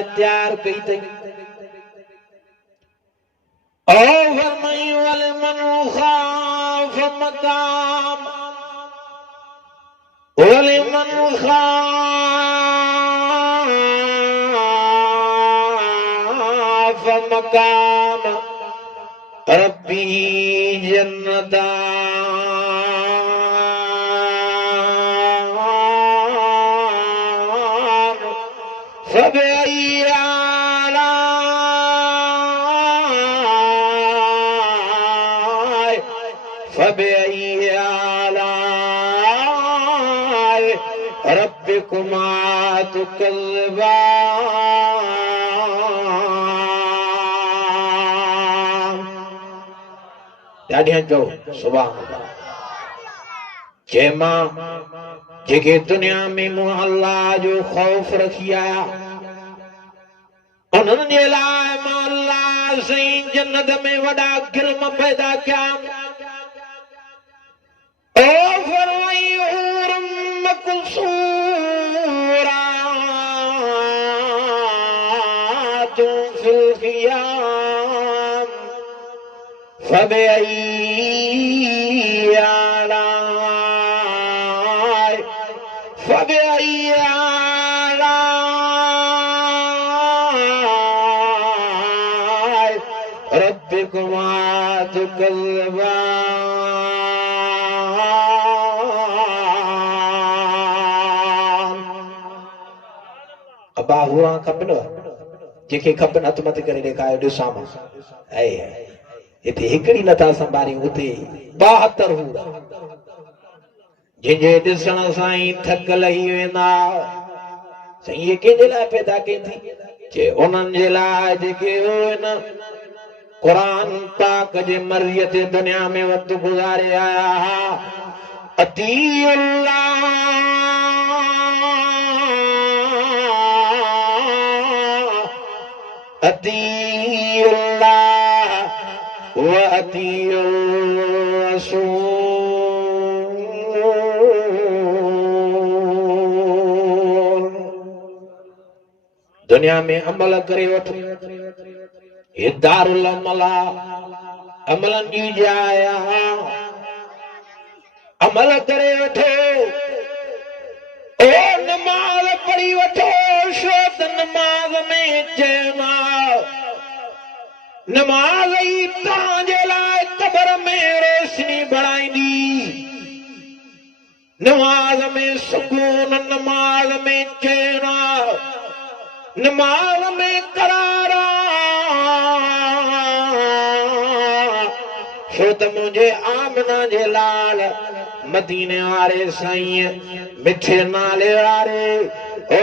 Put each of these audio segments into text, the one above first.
लाए तैयार कई थई ओ फरमाई वल मन खाफ मकाम वल मन खाफ मकाम रब्बी जन्नतान फबअय्यी आलाए फबअय्यी आलाए रब्बिकुमा तुकज़्ज़िबान ॾाढियां चओ सुभान अल्लाह जंहिं जेके दुनिया में मूं अल्लाह जो ख़ौफ़ रखी आया उन्हनि जे लाइ मां अल्लाह साईं जन्नत में वॾा गिरम पैदा कया ओ फरमाई हूरम मक़सूरातुन फिल ख़ियाम फबअय्यी आलाए फबअय्यी आलाए रब्बिकुमा तुकज़्ज़िबान अबा हुआ खपन जेके खपन हथ मत करे ॾेखारियो ॾिसां मां इते हिकड़ी नथा संभारियूं उते 72 हूरा जिनजे ॾिसण सां ई थक लही वेंदा साईं ये कंहिंजे लाइ पैदा कई थी जे उन्हनि जे लाइ जेके न क़ुरान पाक जे मर्ज़ीअ ते दुनिया में वक़्तु गुज़ारे आया हा अतीउल्लाह अतीउल्लाह व अतीउर रसूल दुनिया में अमल करे वठो ये दारुल अमल अमलन जी जाइ अमल करे वठो ओ नमाज पढ़ी वठो छो त नमाज में चइना नमाज ही तव्हांजे लाइ क़बर में रोशनी बढ़ाईंदी नमाज में सुकून नमाज में चैन नमाज में करार छो त मुंहिंजे आमना जे लाल मदीने वारे साईं मिठे नाले वारे ओ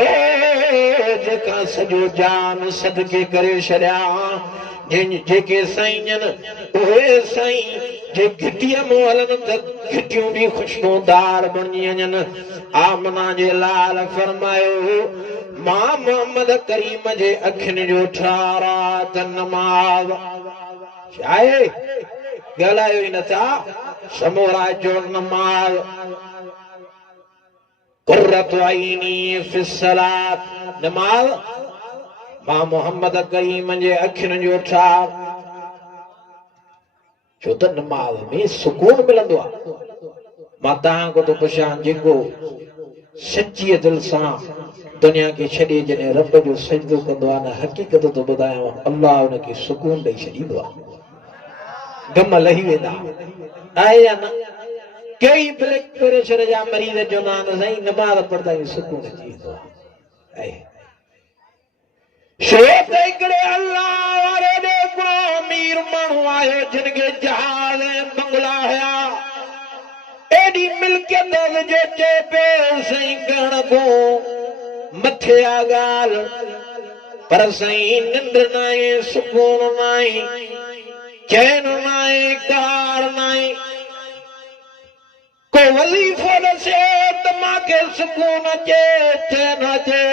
जेका सॼो जान सदके करे छॾिया जेके साईं उहे साईं जे घिटीअ मूं हलनि त घिटियूं बि खुशबूदार बणिजी वञनि आमना जे लाल फरमायो मां मोहम्मद करीम जे अखियुनि जो ठारा त नमाज़ छा आहे ॻाल्हायो ई नथा समूरा जो नमाज़ कुर्रत आईनी फिस्सलात नमाज़ मां मोहम्मद करीम जे अखियुनि जो ठार छो त नमाज़ में सुकून मिलंदो आहे मां तव्हां खां थो पुछां जेको सच्चीअ दिलि सां दुनिया खे छॾे जॾहिं रब जो सजदो कंदो आहे न हक़ीक़त थो ॿुधायांव अल्लाह हुनखे सुकून ॾेई छॾींदो आहे गम लही वेंदा आहे या न कई ब्लड प्रेशर जा मरीज़ चवंदा आहिनि साईं नमाज़ पढ़ंदा आहियूं सुकून अची वेंदो आहे छो त हिकिड़े अल्लाह वारे ॾे हिकिड़ो अमीर माण्हू आयो जिन खे जहाज ऐं बंगला हुया एॾी मिल्कियत जो चए पियो साईं करण को मथे आ ॻाल्हि पर साईं निंड न आहे सुकून न आहे चैन न आहे करार न आहे को वज़ीफ़ो ॾसे त मूंखे सुकून अचे चैन अचे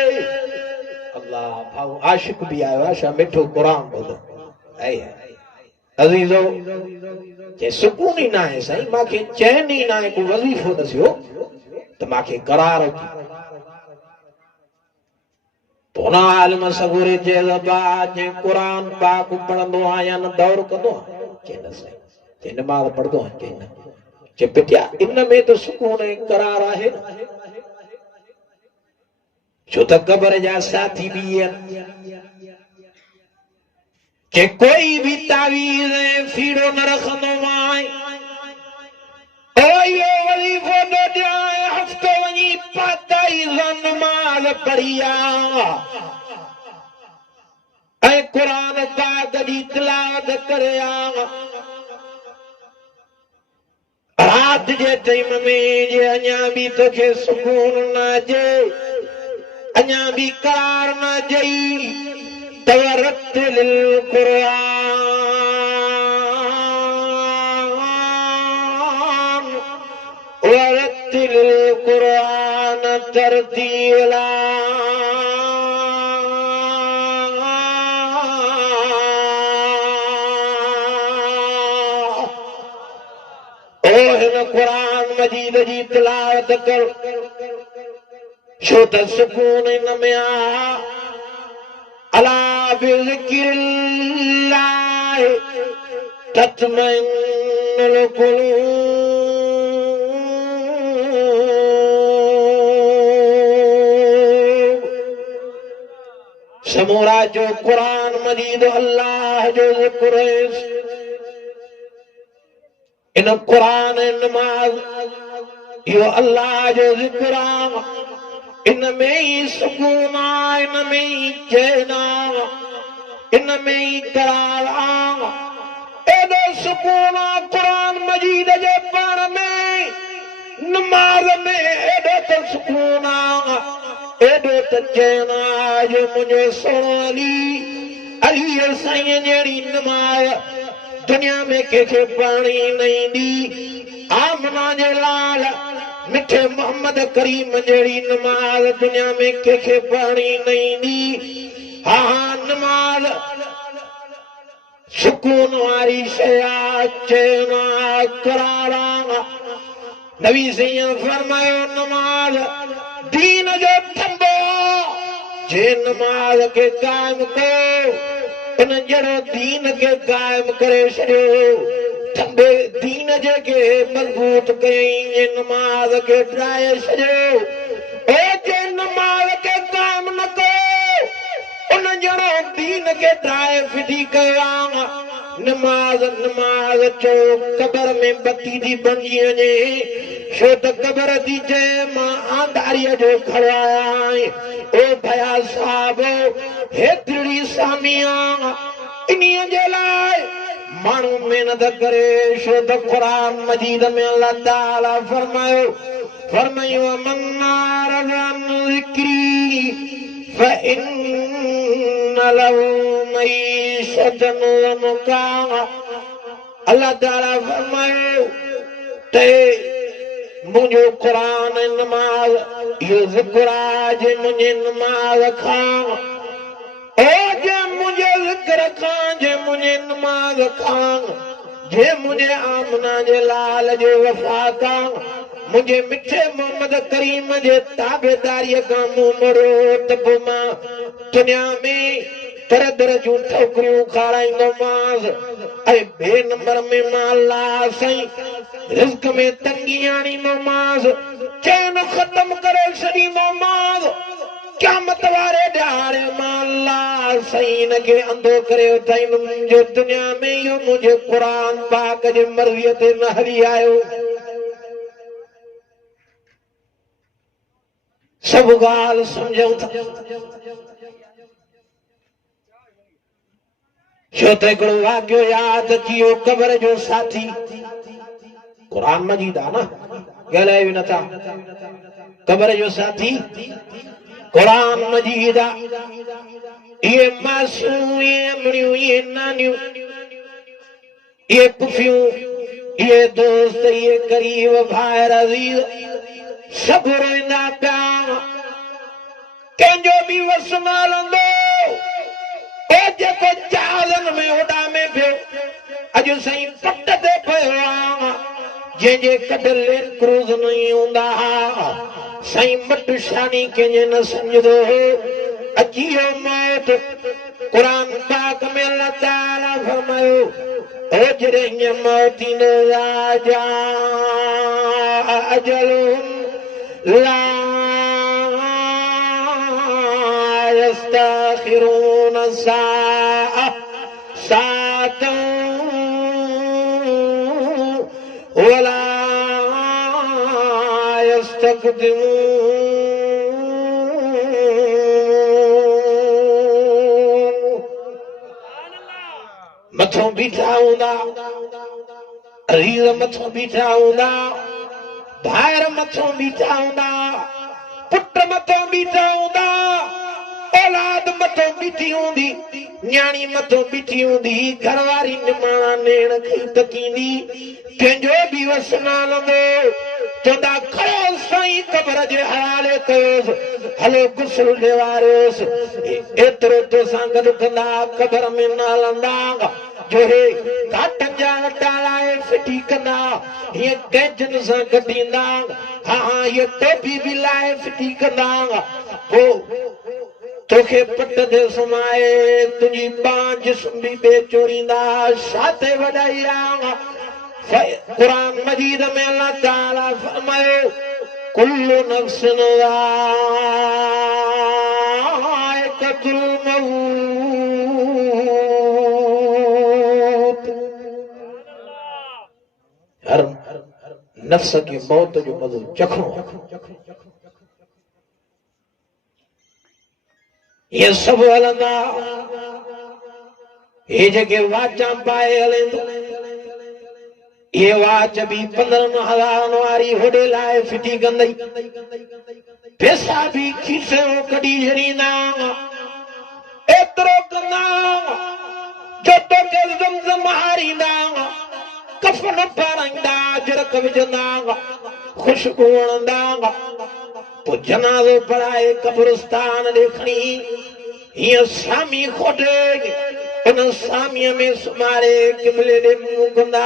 अल्लाह भाऊ आशिक भी आयो आहे छा मिठो क़ुरान ॿुधो अज़ीज़ो जे सुकून ही ना है साईं मूंखे चैन ही ना है को वज़ीफ़ो ॾसियो त मूंखे करार अचे पोना आलम सगुरे जे ज़बान जे कुरान पाक पढ़ंदो आहियां न दौर कंदो आहियां के न सही ते नमाज़ पढ़ंदो आहियां के न जे बिटिया इन में तो सुकून ऐं करार आहे छो त क़ब्र जा साथी भी आहिनि के कोई भी तावीज़ ऐं फीड़ो न रखंदो मां यो वज़ीफ़ो थो ॾियां हफ़्तो वञी पाताईज़ नमाज़ पढ़ी आ ऐं क़ुरान पाक जी तिलावत करे आ रात जे टाइम में जे अञा भी तोखे सुकून न अचे अञा भी करार न अचई तवरत्तिल क़ुरान वरत्तिल क़ुरान तरतीला कुरान मजीद जी तिलावत कर छो त सुकून इन में आ अला बिज़िक्रिल्लाह तत्मइन्नुल क़ुलूब समूरा जो कुरान मजीद अल्लाह जो ज़िक्र है इन कुरान नमाज यो अल्लाह जो ज़िक्र आ इन में ही सुकून आ इन में ही चैन आ इन में ही करार आ एॾो सुकून आ कुरान मजीद जे पढ़ण में नमाज में एॾो त सुकून आ एॾो त चैन आ जो मुंहिंजो सोनो अली साईं जहिड़ी नमाज दुनिया में कंहिंखे पढ़णी न ईंदी आमना जे लाल मिठे मोहम्मद करीम जहिड़ी नमाज़ दुनिया में कंहिंखे पढ़णी न ईंदी हा नमाज़ सुकून वारी शइ आहे चैन आहे करार आहे नबी साईं फरमायो नमाज़ दीन जो थंबो जे नमाज़ खे क़ाइम कयो इन जहिड़ो दीन खे क़ाइम करे छॾियो थंबे दीन जेके मज़बूत कयईं नमाज़ खे ड्राए छॾियो जे नमाज़ खे क़ाइम न कयो उन जहिड़ो दीन खे ड्राए फिटी कयो नमाज़ चो क़बर में बत्ती थी बणिजी वञे छो त क़बर थी चए मां आंधारीअ जो खड़ो आहियां ओ भया साहब हेतिरी सामी आ इन्हीअ जे लाइ माण्हू महिनत करे छो त क़ुरान मजीद में अल्लाह ताला फरमायो मन्नार ज़िक्री फ़इन्न लहू मईशतन वमक़ामा अल्लाह ताला फरमायो ते मुंहिंजो क़ुरान नमाज़ इहो ज़िक्र आहे जे मुंहिंजे नमाज़ खां जे मुंहिंजे ज़िक्र खां जे मुंहिंजे नमाज़ खां जे मुंहिंजे आमना जे लाल जे वफ़ा खां मुंहिंजे मिठे मोहम्मद करीम जे ताबेदारीअ खां मूं मोड़ियो त पोइ मां दुनिया में तरह तरह जूं ठोकरियूं खाराईंदोमांसि ऐं ॿिए नंबर में मां अल्लाह साईं रिज़्क़ में तंगी आणींदोमांसि चैन ख़तम करे छॾींदोमांसि क़यामत वारे ॾियारे मां अल्लाह साईं हिन खे अंधो करे उथाईंदुमि जो दुनिया में इहो मुंहिंजे क़ुरान पाक जे मर्ज़ीअ ते न हली आयो सब ॻाल्हि सम्झूं था छो त हिकिड़ो वाक़ियो यादि अची वियो क़बर जो साथी क़ुरान मजीद आहे न ॻाल्हाए बि नथा क़बर जो साथी क़ुरान मजीद आहे इहे मासूम इहे अमड़ियूं इहे नानियूं इहे पुफियूं इहे दोस्त इहे क़रीब भाइर अज़ीज़ सभु रोईंदा पिया कंहिंजो बि वस न हलंदो जेको जहाज़नि में उॾामे पियो अॼु साईं पट ते पियो आहे जंहिंजे कॾ लेन क्रूज़ न हूंदा हुआ साईं मट शानी कंहिंजे न सम्झंदो हो अचियो मौत कुरान पाक में अल्लाह ताला फरमायो ओजरे मौती ने राजा अजलुम ला यस्ताखिरून साअतन वला मथों बीठा हूंदा रीर मथों बीठा हूंदा भाइर मथों बीठा हूंदा पुट मथों बीठा हूंदा औलाद मथों बीठी हूंदी न्याणी मथों बीठी हूंदी घरवारी निमाणा नेण खई तकींदी कंहिंजो बि वस न हलंदो चवंदा खड़ो साईं क़बर जे हवाले कयोसि हलो गुस्ल ॾेवारियोसि एतिरो तोसां गॾु कंदा क़बर में न हलंदा जो हे घाटनि जा अटा लाए फिटी कंदा हीअं कैंचनि सां कढींदा हा हीअ टोपी बि लाए फिटी कंदा पोइ तोखे पट ते सुमाए तुंहिंजी बांह जिस्म बि बेचोरींदा छा ते वॾाई आहे कुरान मजीद में अल्लाह ताला फरमायो कुल्लु नफ्सिन ज़ाइक़तुल मौत हर नफ्स की मौत जो मज़ो चखणो ये सब हलंदा ये जेके वाचां पाए हलंदो ये वाच भी 15,000 वारी होॾे लाइ फिटी कंदई पैसा भी खीसे कढी छॾींदा एतिरो कंदा जो तोखे ज़मज़म हारींदा कफ़न पाराईंदा अजरक विझंदा ख़ुशबू हणंदा पोइ जनाज़ो पढ़ाए कब्रिस्तान ॾेखणी हीअं सामी खोटे उन सामीअ में सुम्हारे किमले ॾे मुंहुं कंदा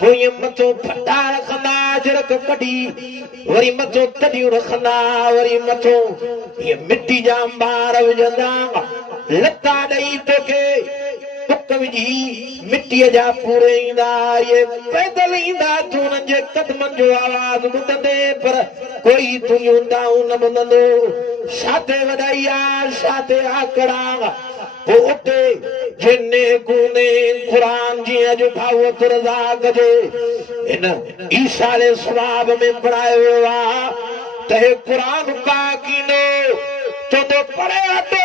पोइ मथो फटा रखंदा अजरक कढी वरी मथो तॾियूं रखंदा वरी मथो हीअ मिटी जा अंबार विझंदा लता ॾेई तोखे टुक विझी मिटीअ जा पूरे ईंदा इहे पैदल ईंदा तूं उन्हनि जे कदमनि जो आवाज़ ॿुधंदे पर कोई तुंहिंजूं दाऊं न ॿुधंदो छा ते वॾाई आहे छा ते आकड़ा पोइ उते जिने कूने क़ुरान जी अॼु भावत रज़ा कजे हिन ईसा जे सवाब में पढ़ायो वियो आहे त हे क़ुरान पाक ईंदो चवंदो पढ़े हटो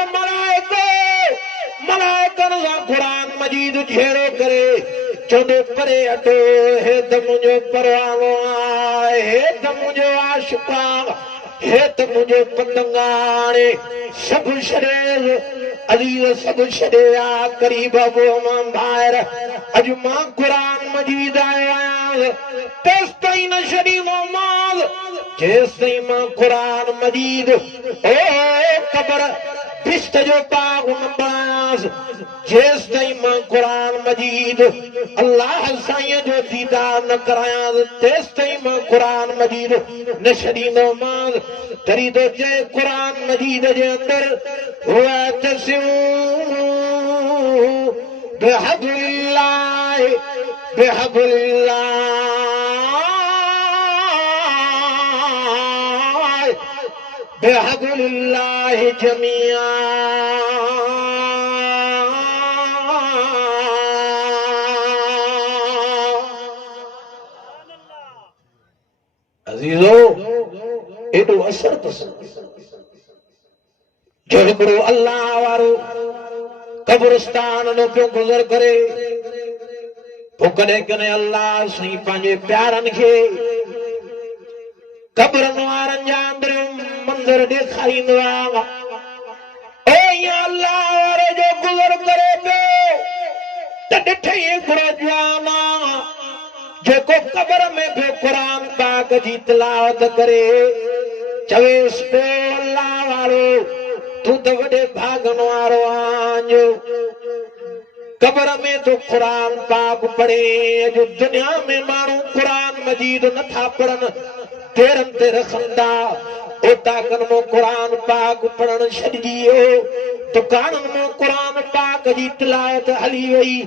मलाइकनि सां क़ुरान मजीद झेड़ो करे चवंदो परे हटो हे त मुंहिंजो परवानो आहे हे त मुंहिंजो आशिक़ आहे हे त मुंहिंजो पतंग आहे सभु छॾे अज़ीज़ सभु छॾे आ क़रीब मां ॿाहिरि अॼु मां क़ुरान मजीद आयो आहियां तेसि ताईं न छॾींदो मां जेसि ताईं मां क़ुरान मजीद ओ क़बर बिश्त जो बाग़ न बणायांसि जेसि ताईं मां क़ुरान मजीद अल्लाह साईं जो दीदार न करायांसि तेसि ताईं मां क़ुरान मजीद न छॾींदो मां तरी तो चए क़ुरान मजीद जे अंदरि बिहबुलिल्लाह जमीआ अज़ीज़ो एॾो असर अथसि जो हिकिड़ो अल्लाह वारो कब्रिस्तान नो पियो गुज़र करे पोइ कॾहिं कॾहिं अल्लाह साईं पंहिंजे प्यारनि खे कब्रनि वारनि जा अंदरियूं मंदर ॾेखारींदो आहे अल्लाह वारे जो गुज़र करे पियो त ॾिठई हिकिड़ो जवान जेको कब्र में पियो क़ुरान पाक जी तिलावत करे चवेसि पियो अल्लाह वारो तूं त वॾे भागनि वारो आहियो कब्र में तो क़ुरान पाक पढ़े अॼु दुनिया में माण्हू क़ुरान मजीद नथा पढ़नि पेरनि ते रखनि था ओताकन में कुरान पाक पढ़ण छॾिजी वियो दुकाननि में कुरान पाक जी तिलावत हली वई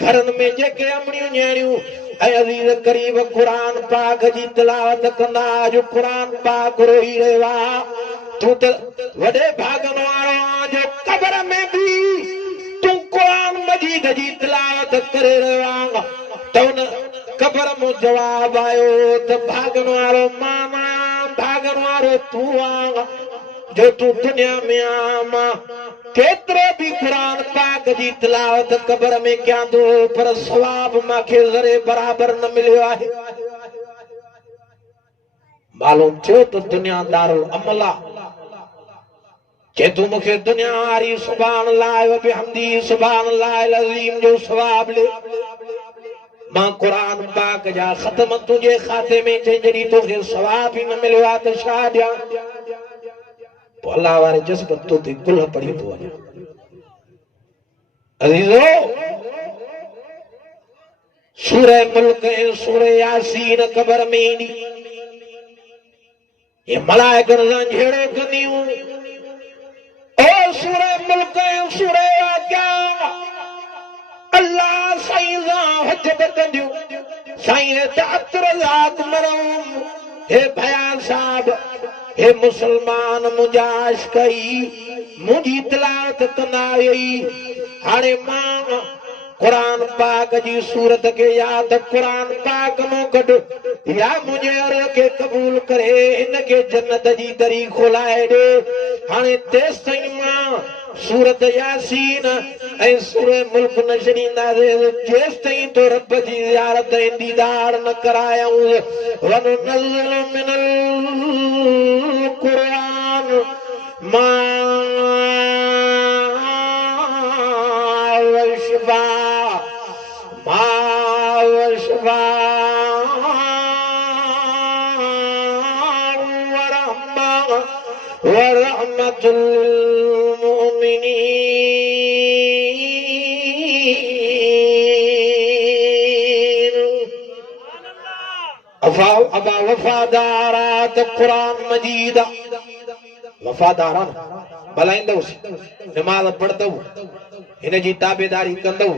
घरनि में जेके अमड़ियूं न्याणियूं ऐं अज़ीज़ करीब कुरान पाक जी तिलावत कंदा जो कुरान पाक रोई रहियो आहे तूं त वॾे भागन वारो आहीं जो क़बर में बि तूं कुरान मजीद जी तिलावत करे रहियो आहीं त उन क़बर में जवाब आयो त भागन वारो माना भागन वारो तूं आहीं जो तूं दुनिया में आमा केतिरो बि कुरान पाक जी तिलावत क़बर में कयां थो पर सवाब मूंखे ज़रे बराबर न मिलियो आहे मालूम थियो त दुनियादारुल अमल आहे जे तूं मूंखे दुनिया वारी सुभान अल्लाह व बिहम्दी सुभान अल्लाहिल अज़ीम जो सवाब ले मां कुरान पाक जा ख़त्म तुंहिंजे खाते में चई जॾहिं तोखे सवाब ई न मिलियो आहे त छा ॾियां पोइ अल्लाह वारे जज़्बत तो ते गुल पढ़ी थो वञे अज़ीज़ो सूरह मुल्क ऐं सूरह यासीन क़बर में ईंदी ये मलाइकनि सां झेड़ो कंदियूं ओ सूरह मुल्क ऐं सूरह वाक़िआ अल्लाह साईं सां हजब कंदियूं साईं तात रज़ाक मरहूम हे बयान साहब हे मुसलमान मुंहिंजा आशिक़ई मुंहिंजी तिलावत कंदा वई हाणे मां कुरान पाक जी सूरत के या त कुरान पाक मां कढ या मुंहिंजे अर्ज़ खे क़बूल करे हिन खे जन्नत जी दरी खोलाए ॾे हाणे तेसि ताईं मां सूरत यासीन ऐं सूरह मुल्क न छॾींदासीं जेसि ताईं तो रब जी ज़ियारत ऐं दीदार न करायूं वनुनज़्ज़िलु मिनल कुरान मा वरहमतुल मुमिनीन अबा वफादारात कुरान मजीद वफादारा भलाईंदुसि नमाज़ पढ़ंदव हिन जी ताबेदारी कंदव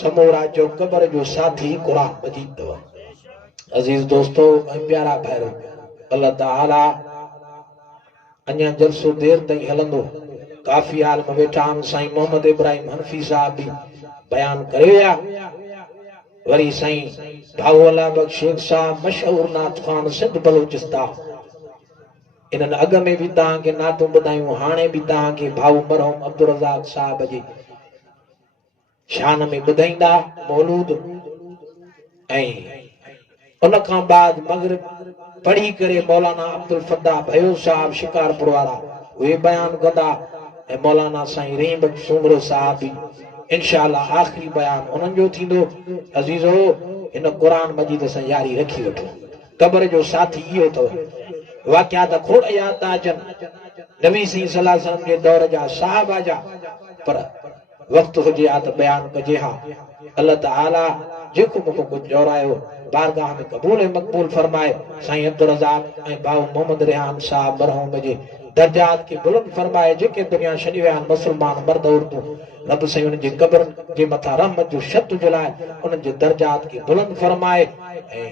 समूरा जो क़बर जो साथी कुरान मजीद अथव अजीज दोस्तों ऐं प्यारा भाइरो अल्लाह ताला अञा जलसो देर ताईं हलंदो काफ़ी हाल में वेठा आहिनि साईं मोहम्मद इब्राहिम हनफी साहब भी बयान करे विया वरी साईं भाऊ अल्लाह बख्श शेख साहब मशहूर नात ख़ान सिंध बलूचिस्तान इन्हनि अॻ में भी तव्हांखे नातूं ॿुधायूं हाणे भी तव्हांखे भाऊ मरहूम अब्दुल रज़ाक साहब जी शान में ॿुधाईंदा मौलूद ऐं उन खां बाद मगरिब पढ़ी करे मौलाना अब्दुल फत्ताह भयो साहब शिकारपुर वाला वे बयान कंदा ऐं मौलाना साईं रहीम बख्श सूमरो साहब भी इंशाअल्लाह आखिरी बयान उन्हनि जो थींदो अजीजो इन कुरान मजीद सां यारी रखी वठो क़बर जो साथी इहो अथव वाक़िया त खोड़ यादि था अचनि नबी सल्लल्लाहु अलैहि वसल्लम जे दौर जा साहबा जा पर वक़्तु हुजे हा त बयान कजे हा अल्लाह ताला जेको मूंखे कुझु जोरायो बारगाह में कबूल ऐं मक़बूल फरमाए साईं अब्दुल रज़ाक ऐं भाऊ मोहम्मद रेहान साहब मरहूम जे दर्जात के बुलंद फरमाए जेके दुनिया छॾी विया आहिनि मुसलमान मर्द औरतूं रब साईं उन जे क़बर जे मथां रहमत जो छत जलाए उन जे दर्जात के बुलंद फरमाए ऐं